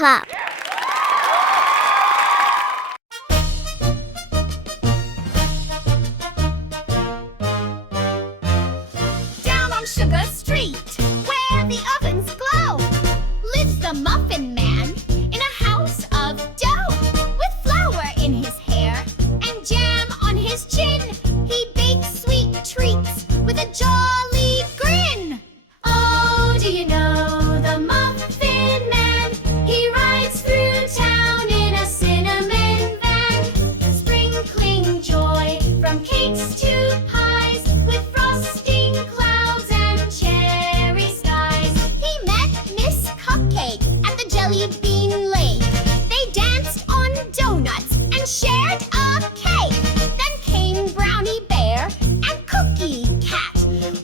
Club. Down on Sugar Street, where the ovens glow, lives the Muffin Man in a house of dough. With flour in his hair and jam on his chin, he bakes sweet treats with a jolly grin. Oh, do you know the Muffin Man? He rides through town in a cinnamon van, sprinkling joy from cakes to pies, with frosting clouds and cherry skies. He met Miss Cupcake at the Jelly Bean Lake. They danced on donuts and shared a cake. Then came Brownie Bear and Cookie Cat,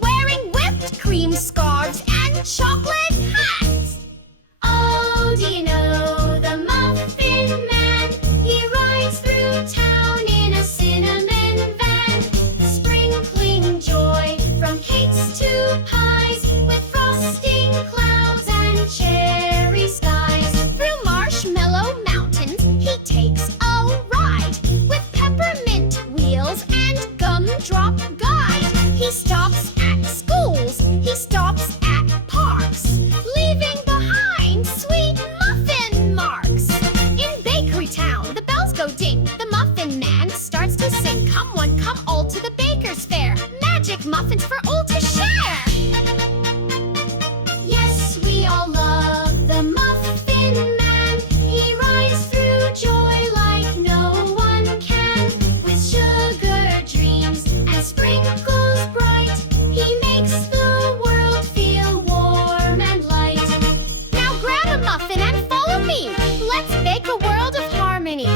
wearing whipped cream scarves and chocolate hats. Oh, do you know the Muffin Man? He rides through town in a cinnamon van, sprinkling joy from cakes to pies, with frosting clouds and cherry skies. Through Marshmallow Mountains he takes a ride, with peppermint wheels and gumdrop guide. He stops at schools, he stops at parks, leaving behind sweet muffin marks. In Bakery Town the bells go ding, the Muffin Man starts to sing. Come one, come all to the baker's fair, magic muffins for all to share. Yes, we all love the Muffin Man. He rides through joy like no one can, with sugar dreams and sprinkles bright. He makes the world feel warm and light. Now grab a muffin and follow me. Let's bake a world of harmony.